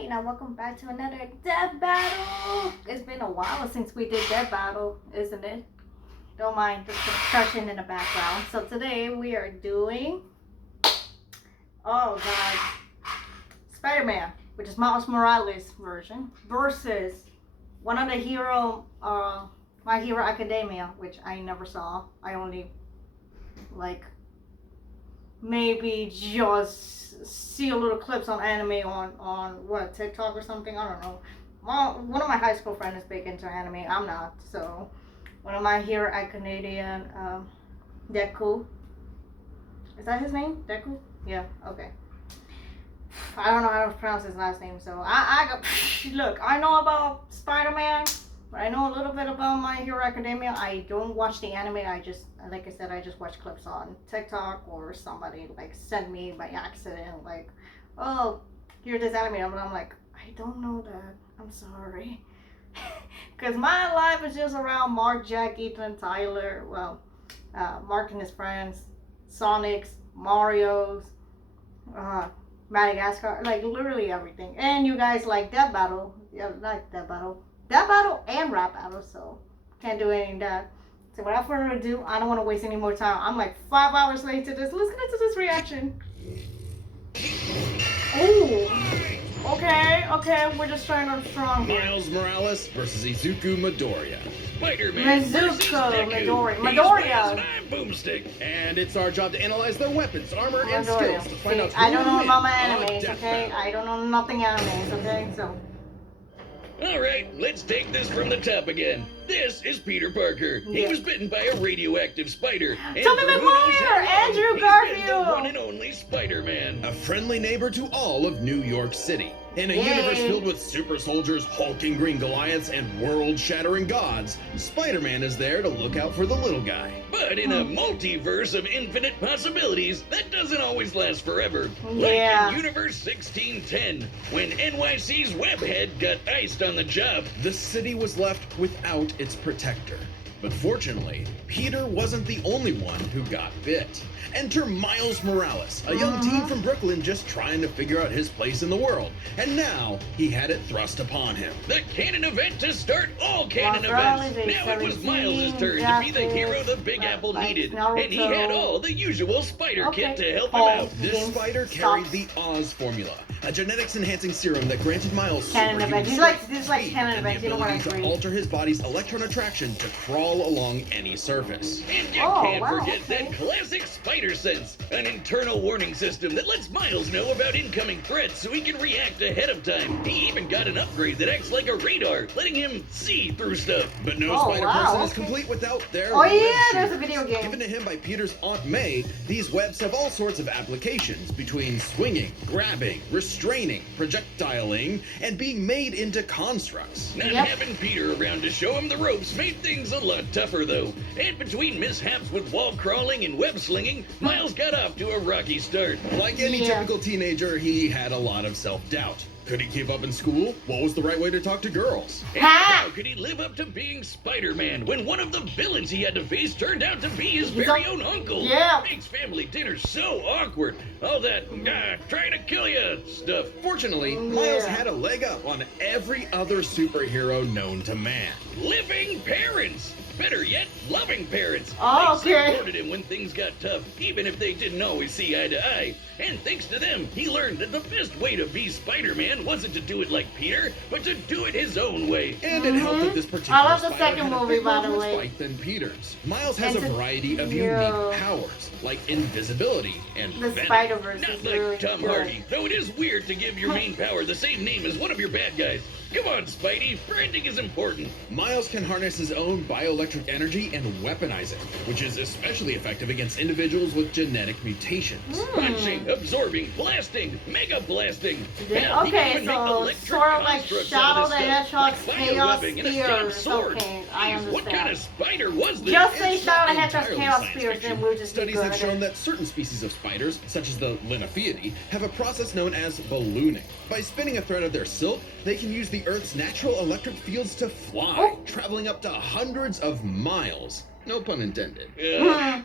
Alright, now welcome back to another death battle. It's been a while since we did death battle, isn't it? Don't mind the construction in the background. So today we are doing, oh god, Spider-Man, which is Miles Morales version, versus one of the hero, My Hero Academia, which I never saw. I only maybe just see a little clips on anime on what, TikTok or something. I don't know. One of my high school friends is big into anime. I'm not. So one of my Hero Academia, Deku. Is that his name? Deku? Yeah. Okay. I don't know how to pronounce his last name. So look. I know about Spider-Man. I know a little bit about My Hero Academia. I don't watch the anime. I just, like I said, I just watch clips on TikTok, or somebody sent me by accident, oh, here's this anime. And I'm like, I don't know that. I'm sorry. Because my life is just around Mark, Jack, Ethan, Tyler, Mark and his friends, Sonic's, Mario's, Madagascar, literally everything. And you guys like Death Battle. Yeah, like Death Battle. That battle and rap battle, so can't do any of that. So without further ado, I don't want to waste any more time. I'm 5 hours late to this. Let's get into this reaction. Oh, okay, we're just starting off strong here. Miles Morales versus Izuku Midoriya. Spider-Man Izuku Midoriya. Boomstick. And it's our job to analyze their weapons, armor, and skills to find out who I don't know will about my win animes, Death okay? Battle. I don't know nothing animes, okay? So. Alright, let's take this from the top again. This is Peter Parker. He was bitten by a radioactive spider. Tobey Maguire! Andrew Garfield! He's been the one and only Spider-Man. A friendly neighbor to all of New York City. In a universe filled with super soldiers, hulking green Goliaths, and world-shattering gods, Spider-Man is there to look out for the little guy. But in a multiverse of infinite possibilities, that doesn't always last forever. Yeah. Like in Universe 1610, when NYC's Webhead got iced on the job. The city was left without its protector. But fortunately, Peter wasn't the only one who got bit. Enter Miles Morales, a young teen from Brooklyn just trying to figure out his place in the world. And now, he had it thrust upon him. The canon event to start all canon events. Now it was Miles' turn to be the hero the Big Apple needed. And he had all the usual spider kit to help him out. This spider carried the Oz formula, a genetics-enhancing serum that granted Miles Canon event. He's like canon and the event. You know what ability I'm to alter his body's electron attraction to crawl along any surface. And you can't forget that classic spider sense, an internal warning system that lets Miles know about incoming threats so he can react ahead of time. He even got an upgrade that acts like a radar, letting him see through stuff. But no Spider-Person is complete without their web shooters. there's a video game. Given to him by Peter's Aunt May, these webs have all sorts of applications between swinging, grabbing, restraining, projectiling, and being made into constructs. Not having Peter around to show him the ropes made things a lot tougher though. And between mishaps with wall crawling and web slinging, Miles got off to a rocky start. Like any typical teenager, he had a lot of self-doubt. Could he keep up in school? What was the right way to talk to girls? And how could he live up to being Spider-Man when one of the villains he had to face turned out to be his very own uncle? Yeah. Makes family dinner so awkward. All that, trying to kill you stuff. Fortunately, Miles had a leg up on every other superhero known to man. Living parents! Better yet, loving parents. They supported him when things got tough, even if they didn't always see eye to eye. And thanks to them, he learned that the best way to be Spider-Man wasn't to do it like Peter, but to do it his own way. And it helped that this particular I love the spider second had movie, a bit by more the to its way. fight than Peter's. Miles has a variety of unique powers, like invisibility and The venom. Spider-Verse Not is like really Tom good. Hardy, though it is weird to give your main power the same name as one of your bad guys. Come on, Spidey, branding is important. Miles can harness his own bioelectric energy and weaponize it, which is especially effective against individuals with genetic mutations. Punching, absorbing, blasting, mega blasting. Okay, so sort of like Shadow the Hedgehog's Chaos Spears. Okay, I understand. What kind of spider was this? Just say It's Shadow not the Hedgehog's entirely Chaos science Spears, fiction. then we'll just be Studies good have at shown it. that certain species of spiders, such as the Linnaeufeidae, have a process known as ballooning. By spinning a thread of their silk, they can use the Earth's natural electric fields to fly, traveling up to hundreds of miles. No pun intended.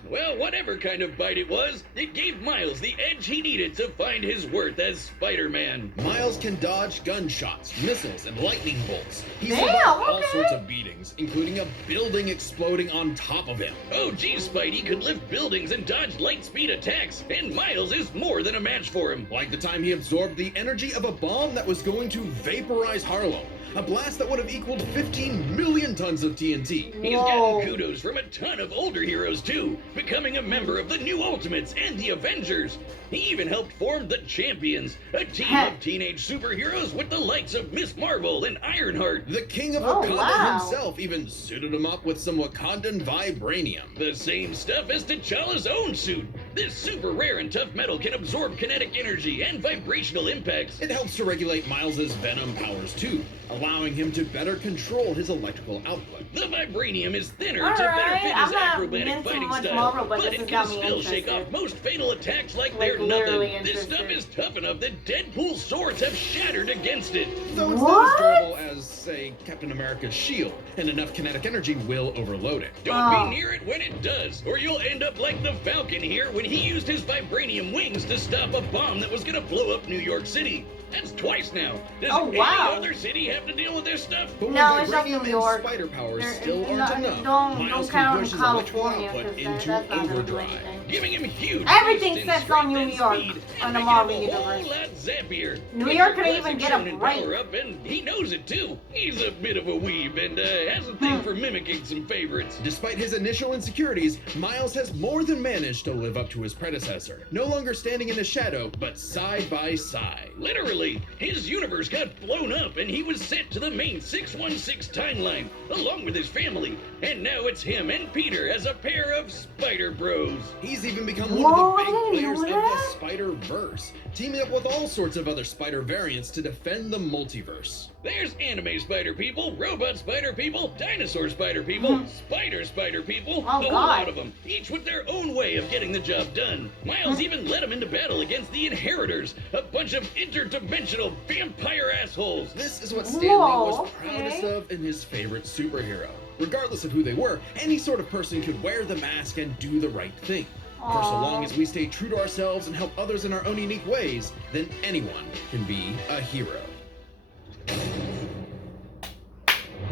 Well, whatever kind of bite it was, it gave Miles the edge he needed to find his worth as Spider-Man. Miles can dodge gunshots, missiles, and lightning bolts. He Damn, survived all okay. sorts of beatings, including a building exploding on top of him. Oh geez, Spidey could lift buildings and dodge light speed attacks, and Miles is more than a match for him. Like the time he absorbed the energy of a bomb that was going to vaporize Harlem. A blast that would have equaled 15 million tons of TNT. He's Whoa. gotten kudos from a ton of older heroes too, becoming a member of the New Ultimates and the Avengers. He even helped form the Champions, a team of teenage superheroes with the likes of Miss Marvel and Ironheart. The king of Oh, Wakanda wow. himself even suited him up with some Wakandan vibranium. The same stuff as T'Challa's own suit. This super rare and tough metal can absorb kinetic energy and vibrational impacts. It helps to regulate Miles's venom powers too, allowing him to better control his electrical output. The vibranium is thinner All to better right, fit I'm his not acrobatic into fighting much style, Marvel, but this it has can got me still shake interested. off most fatal attacks like Like, they're literally nothing. This stuff interested. is tough enough that Deadpool's swords have shattered against it. Though it's not What? as durable as, say, Captain America's shield, and enough kinetic energy will overload it. Don't Oh. be near it when it does, or you'll end up like the Falcon here when he used his vibranium wings to stop a bomb that was gonna blow up New York City. That's twice now. Does Oh, any wow. other city have to deal with this stuff? But No, when it's not vibranium New York. and spider powers There- still no, aren't enough, don't Miles count can push his electrical California, output 'cause into that's not gonna do overdrive. anything. Giving him huge Everything boosts in sets on strength New and York speed, on and the making Marvel him a whole universe. lot zappier. New With York your couldn't even classic get a shonen break. power up, and he knows it too. He's a bit of a weeb and has a thing for mimicking some favorites. Despite his initial insecurities, Miles has more than managed to live up to his predecessor, no longer standing in the shadow, but side by side. Literally, his universe got blown up and he was sent to the main 616 timeline, along with his family. And now it's him and Peter as a pair of Spider Bros. He's even become Whoa, one of the I big didn't players know of the that. Spider-Verse, teaming up with all sorts of other spider variants to defend the multiverse. There's anime spider people, robot spider people, dinosaur spider people, spider people, Oh, a whole God. lot of them, each with their own way of getting the job done. Miles even led them into battle against the Inheritors, a bunch of interdimensional vampire assholes. This is what Stanley Whoa, was proudest okay. of in his favorite superhero. Regardless of who they were, any sort of person could wear the mask and do the right thing. For so long as we stay true to ourselves and help others in our own unique ways, then anyone can be a hero.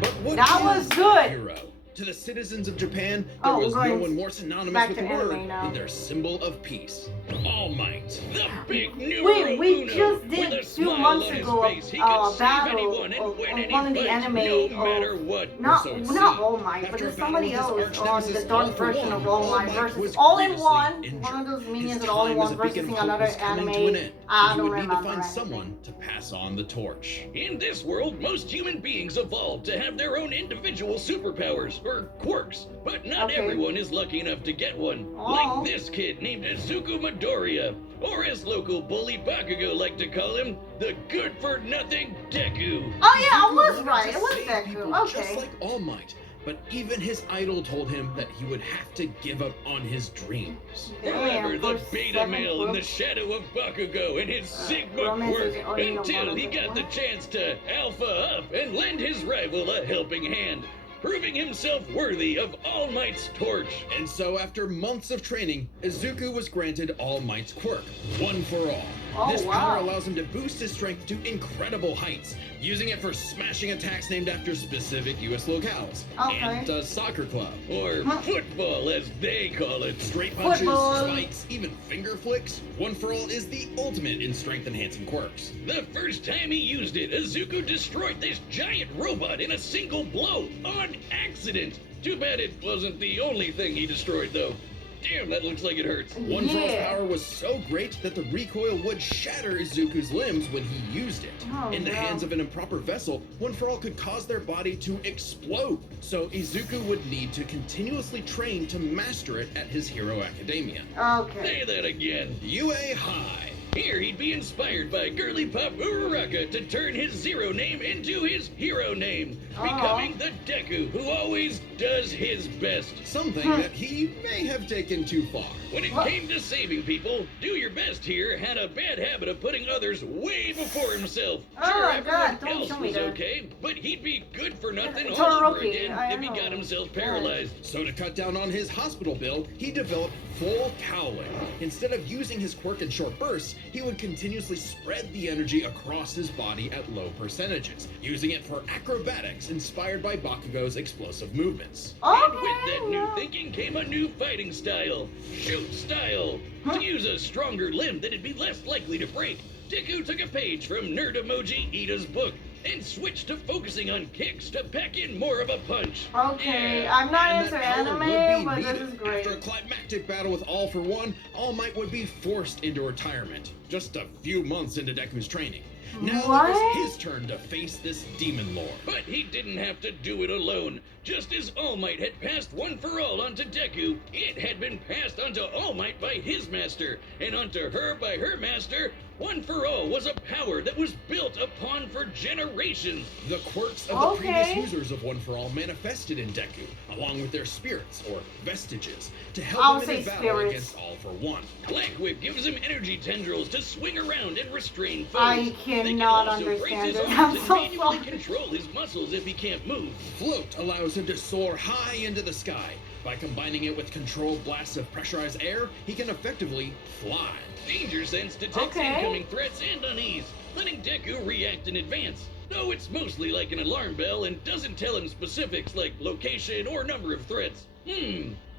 But what That is was a good. hero? To the citizens of Japan, there Oh, was no going one more synonymous back with to the anime word now. than their symbol of peace. All Might. The big new Wait, we just with did a 2 smile months on his ago face, he could save battle anyone and of win any one of the fight, anime no of- matter what. Not So it not seemed. All Might, but After a there's somebody battle with else his on arch-nemesis the dark All For version of One, All Might Might versus was All in grievously One. injured. One of those minions His that All in time as One a beacon versus of hope another was coming anime. to an end, I and he don't would need to remember find anything. someone to pass on the torch. In this world, most human beings evolve to have their own individual superpowers, or quirks, but not Okay. everyone is lucky enough to get one. Oh. Like this kid named Izuku Midoriya, or as local bully Bakugo like to call him, the good-for-nothing Deku. Oh yeah, I Deku was wanted right. to It was save people Deku. Just Okay. like All Might, but even his idol told him that he would have to give up on his dreams. Forever the first beta seven male in the books. shadow of Bakugo and his Sigma romance quirk is only the until one he of the got the one. chance to alpha up and lend his rival a helping hand, proving himself worthy of All Might's torch. And so, after months of training, Izuku was granted All Might's quirk, One for All. Oh, This power wow. allows him to boost his strength to incredible heights, using it for smashing attacks named after specific U.S. locales, Okay. and a soccer club. Or Huh. football, as they call it. Straight punches, Football. spikes, even finger flicks, One for All is the ultimate in strength-enhancing quirks. The first time he used it, Izuku destroyed this giant robot in a single blow, on accident. Too bad it wasn't the only thing he destroyed, though. Damn, that looks like it hurts. One for All's Yeah. power was so great that the recoil would shatter Izuku's limbs when he used it. Oh, In the no. hands of an improper vessel, One for All could cause their body to explode. So Izuku would need to continuously train to master it at his Hero Academia. Okay. Say that again. UA High. Here he'd be inspired by Girly Pop Uraraka to turn his zero name into his hero name, becoming the Deku who always does his best. Something that he may have taken too far. When it came to saving people, Do Your Best here had a bad habit of putting others way before himself. Sure, everyone else was okay, but he'd be good for nothing all over again if he got himself paralyzed. So to cut down on his hospital bill, he developed full cowling. Instead of using his quirk in short bursts, he would continuously spread the energy across his body at low percentages, using it for acrobatics inspired by Bakugo's explosive movements. And with that new thinking came a new fighting style, shoot style. To use a stronger limb that'd be less likely to break, Deku took a page from Nerd Emoji Ida's book and switched to focusing on kicks to pack in more of a punch. Okay, I'm not into anime, but this is great. After a climactic battle with All For One, All Might would be forced into retirement, just a few months into Deku's training. Now it was his turn to face this demon lord. But he didn't have to do it alone. Just as All Might had passed One For All onto Deku, it had been passed onto All Might by his master, and onto her by her master. One For All was a power that was built upon for generations. The quirks of the previous users of One For All manifested in Deku, along with their spirits, or vestiges, to help him in his battle against All For One. Black Whip gives him energy tendrils to swing around and restrain foes. I cannot understand it. I'm so manually control his muscles if he can't move. Float allows him to soar high into the sky. By combining it with controlled blasts of pressurized air, he can effectively fly. Danger Sense detects incoming threats and unease, letting Deku react in advance. Though it's mostly like an alarm bell and doesn't tell him specifics like location or number of threats.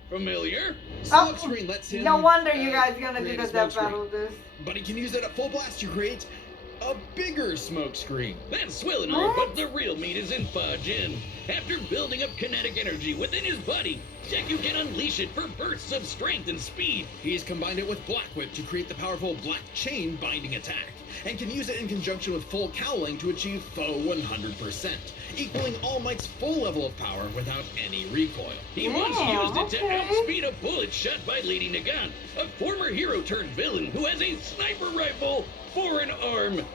Familiar? Smokescreen lets him. No wonder you guys gonna do the death battle of this. But he can use it at full blast to create a bigger smoke screen. That's swell and all, but the real meat is in Fajin. After building up kinetic energy within his body, Deku can unleash it for bursts of strength and speed. He's combined it with Black Whip to create the powerful Black Chain binding attack, and can use it in conjunction with full cowling to achieve full 100%, equaling All Might's full level of power without any recoil. He once used it to outspeed a bullet shot by Lady Nagant, a former hero turned villain who has a sniper rifle for an arm.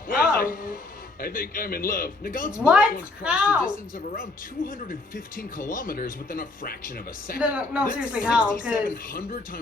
I think I'm in love. Nagant's bullet once crossed a distance of around 215 kilometers within a fraction of a second. No, seriously, how? Because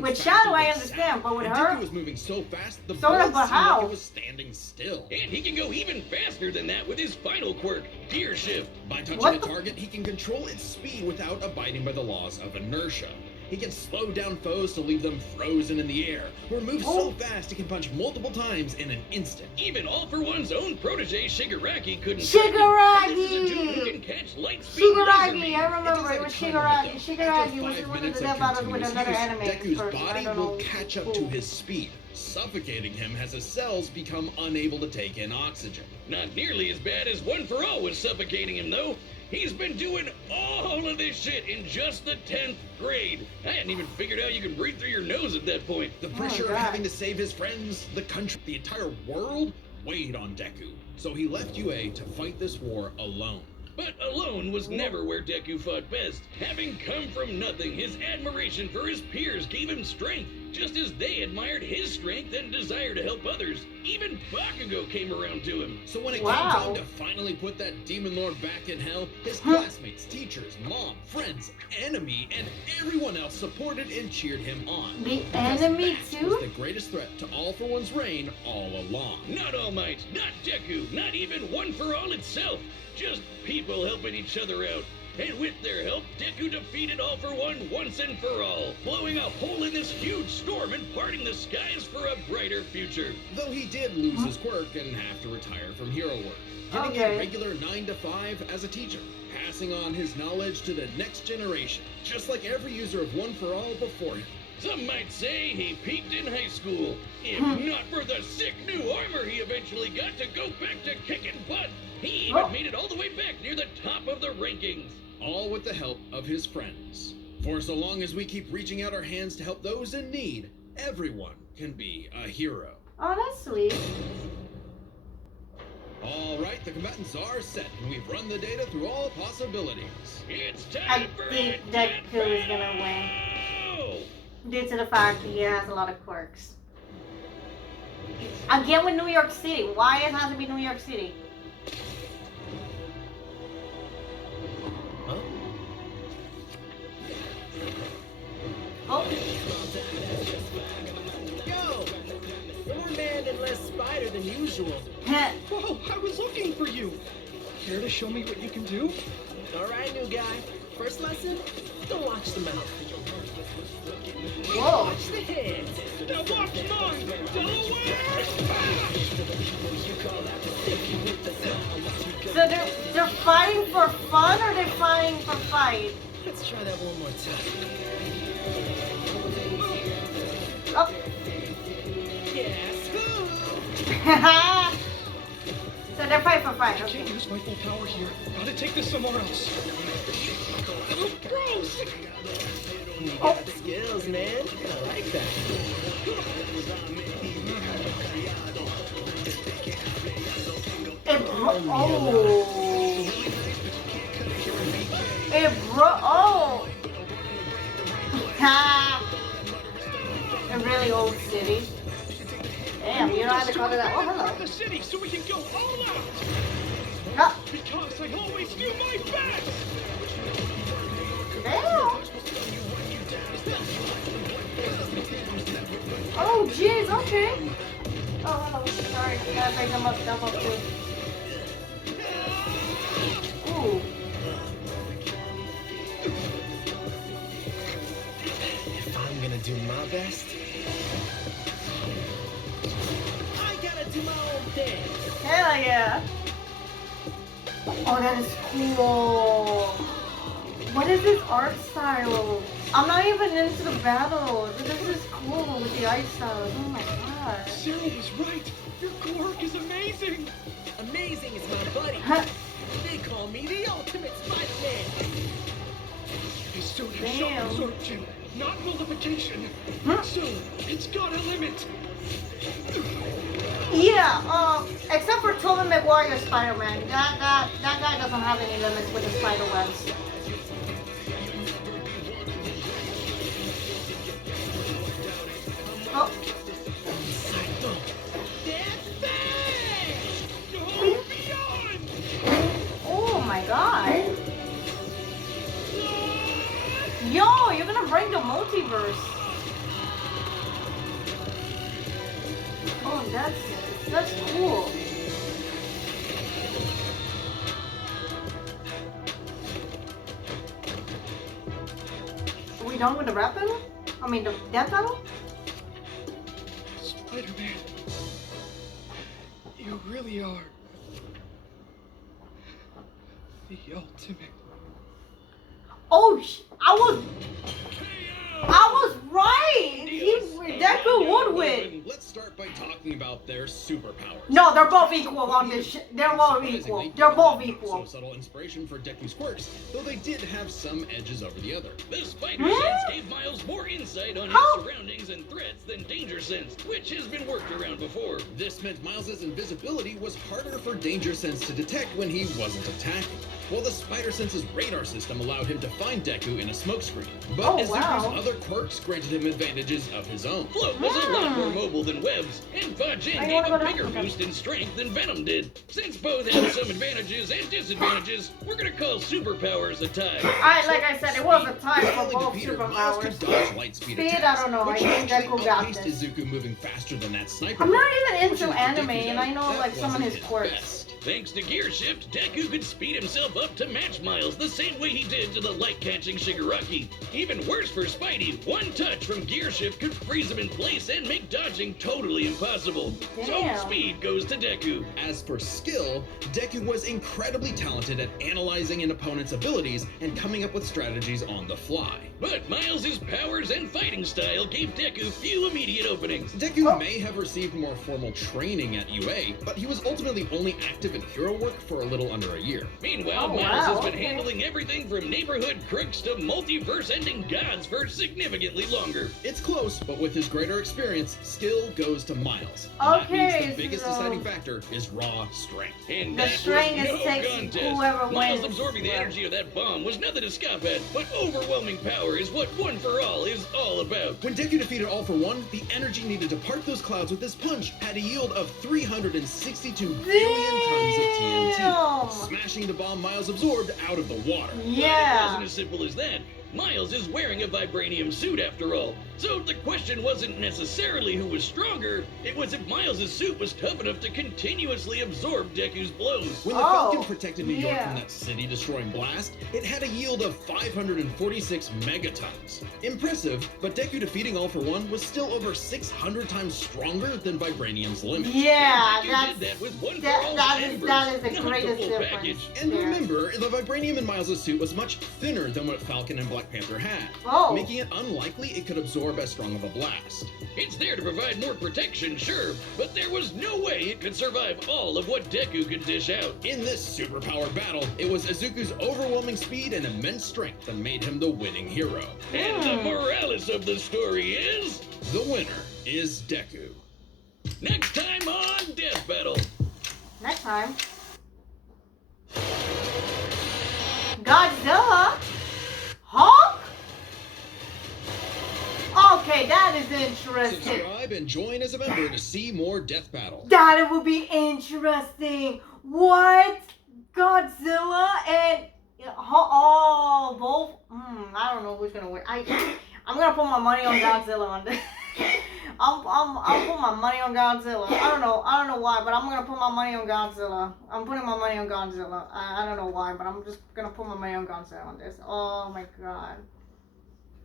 with Shadow, I understand, but with her, Deku was moving so fast, the bullet seemed like it was standing still. And he can go even faster than that with his final quirk, Gear Shift. By touching a target, he can control its speed without abiding by the laws of inertia. He can slow down foes to leave them frozen in the air, or move so fast he can punch multiple times in an instant. Even All For One's own protege, Shigaraki, couldn't Shigaraki! This is a dude who can catch light speed Shigaraki! I remember it was Shigaraki. Shigaraki was one of the death battles with another anime Deku's person. body will catch up to his speed, suffocating him as his cells become unable to take in oxygen. Not nearly as bad as One For All was suffocating him, though. He's been doing all of this shit in just the 10th grade. I hadn't even figured out you can breathe through your nose at that point. The pressure of having to save his friends, the country, the entire world weighed on Deku. So he left UA to fight this war alone. But alone was never where Deku fought best. Having come from nothing, his admiration for his peers gave him strength, just as they admired his strength and desire to help others. Even Bakugo came around to him. So when it came time to finally put that demon lord back in hell, his classmates, teachers, mom, friends, enemy, and everyone else supported and cheered him on. The enemy too? Was the greatest threat to All For One's reign all along. Not All Might, not Deku, not even One For All itself. Just people helping each other out. And with their help, Deku defeated All For One once and for all, blowing a hole in this huge storm and parting the skies for a brighter future. Though he did lose his quirk and have to retire from hero work, getting a regular 9 to 5 as a teacher, passing on his knowledge to the next generation, just like every user of One For All before him. Some might say he peaked in high school, if not for the sick new armor he eventually got to go back to kicking butt. He even made it all the way back near the top of the rankings. All with the help of his friends. For so long as we keep reaching out our hands to help those in need, everyone can be a hero. Oh, that's sweet. Alright, the combatants are set, and we've run the data through all possibilities. It's time I for think Deku is gonna win. Due to the fact he has a lot of quirks. Again with New York City. Why it has to be New York City? Huh? Oh. Yo! You're more man and less spider than usual. Whoa, I was looking for you. Care to show me what you can do? Alright, new guy. First lesson? Don't watch the mouth. Whoa. Watch the head. Now watch mine, Delaware! So they're fighting for fun or they're fighting for fight? Let's try that one more time. Oh. Yes. So they're fighting for fight. I Okay. can't use my full power here. Gotta take this somewhere else. Oh, gross! You got skills, man. I like that. Oh. Ha. A really old city. Damn, you don't have to call it that. Oh, hello. The city so we can go all out! Ah, Because I always do my best! damn. Oh, jeez, okay. Oh, hello. Sorry, I gotta bring them up, stuff up too. Ooh. If I'm gonna do my best, I gotta do my own thing. Hell yeah. Oh, that is cool. What is this art style? I'm not even into the battles. This is cool with the art styles. Oh my god. Sarah was right. Your quirk is amazing. Amazing is my buddy. Huh. They call me the ultimate Spider-Man. His suit has Damn. shock absorption, not multiplication. Huh? Soon, it's got a limit. Yeah, except for Tobey Maguire's Spider-Man. That guy doesn't have any limits with the spider webs. Oh. Go beyond! Oh my god. Yo, you're gonna bring the multiverse. Oh, that's cool. Are we done with the rap battle? I mean the death battle? Spider-Man, you really are the ultimate. Oh, I was right. Deku would win. Let's start by talking about their superpowers. No, they're both equal on this shit. They're both equal. They're both equal. So subtle inspiration for Deku's quirks, though they did have some edges over the other. The spider sense gave Miles more insight on his How? surroundings and threats than danger sense, which has been worked around before. This meant Miles' invisibility was harder for Danger Sense to detect when he wasn't attacking, while the Spider Sense's radar system allowed him to find Deku in a smokescreen. But Oh, Izuku's wow. other quirks granted him advantages of his own. Float was a lot more mobile than Webs, and Fajin I gave wanna a go bigger down. boost in strength than Venom did. Since both have some advantages and disadvantages, we're gonna call superpowers a tie. Like I said, it was a tie for According to both Peter, Miles could superpowers. dodge light speed Speed, I attacks, don't know. I which think actually Deku got outpaced this. Izuku moving faster than that sniper. I'm not even Which into is anime, Deku, and I know that like some of wasn't his quirks. best. Thanks to Gear Shift, Deku could speed himself up to match Miles the same way he did to the light-catching Shigaraki. Even worse for Spidey, one touch from Gear Shift could freeze him in place and make dodging totally impossible. Damn. So speed goes to Deku. As for skill, Deku was incredibly talented at analyzing an opponent's abilities and coming up with strategies on the fly. But Miles' powers and fighting style gave Deku few immediate openings. Deku may have received more formal training at UA, but he was ultimately only active detective and hero work for a little under a year. Meanwhile, Oh, Miles has wow, been okay. handling everything from neighborhood crooks to multiverse-ending gods for significantly longer. It's close, but with his greater experience, skill goes to Miles. And that means Okay, the biggest so- deciding factor is raw strength. And The that was strength no takes contest. whoever Miles wins. absorbing the Yeah. energy of that bomb was nothing to scoff at, but overwhelming power is what One for All is all about. When Deku defeated All for One, the energy needed to part those clouds with this punch had a yield of 362 billion tons of TNT, Damn. smashing the bomb Miles absorbed out of the water. But it Yeah. wasn't as simple as that. Miles is wearing a vibranium suit after all. So the question wasn't necessarily who was stronger, it was if Miles' suit was tough enough to continuously absorb Deku's blows. When the Oh, Falcon protected New York yeah. from that city-destroying blast, it had a yield of 546 megatons. Impressive, but Deku defeating All for One was still over 600 times stronger than Vibranium's limit. Yeah, Deku that's did that with One for that All's that is embers, that is the not greatest full difference. package. And there. remember, the vibranium in Miles' suit was much thinner than what Falcon and Black Panther had, Oh. making it unlikely it could absorb as strong of a blast. It's there to provide more protection, sure, but there was no way it could survive all of what Deku could dish out. In this superpower battle, it was Izuku's overwhelming speed and immense strength that made him the winning hero. And the morales of the story is... The winner is Deku. Next time on Death Battle. Next time. Godzilla? Hulk? Okay, that is interesting. Subscribe and join as a member to see more Death Battle. That would be interesting. What? Godzilla and both. I don't know who's gonna win. I'm gonna put my money on Godzilla on this. I'll put my money on Godzilla. I don't know why, but I'm gonna put my money on Godzilla. I'm putting my money on Godzilla. I don't know why, but I'm just gonna put my money on Godzilla on this. Oh my god.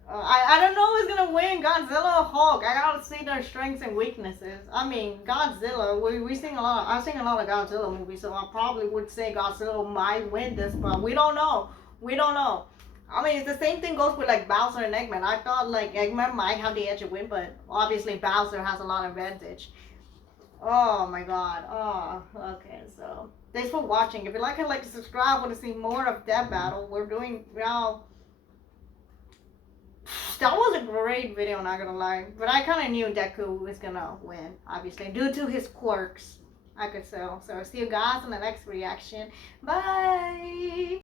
I don't know who's gonna win, Godzilla or Hulk. I gotta see their strengths and weaknesses. I mean, Godzilla. We sing a lot. I sing a lot of Godzilla movies, so I probably would say Godzilla might win this, but we don't know. We don't know. I mean, it's the same thing goes with like Bowser and Eggman. I thought like Eggman might have the edge to win, but obviously Bowser has a lot of advantage. Oh my god. Oh, okay. So thanks for watching. If you like it, like to subscribe. Want to see more of Death Battle? We're doing now. That was a great video, not gonna lie. But I kind of knew Deku was gonna win, obviously, due to his quirks, I could say. So see you guys in the next reaction. Bye!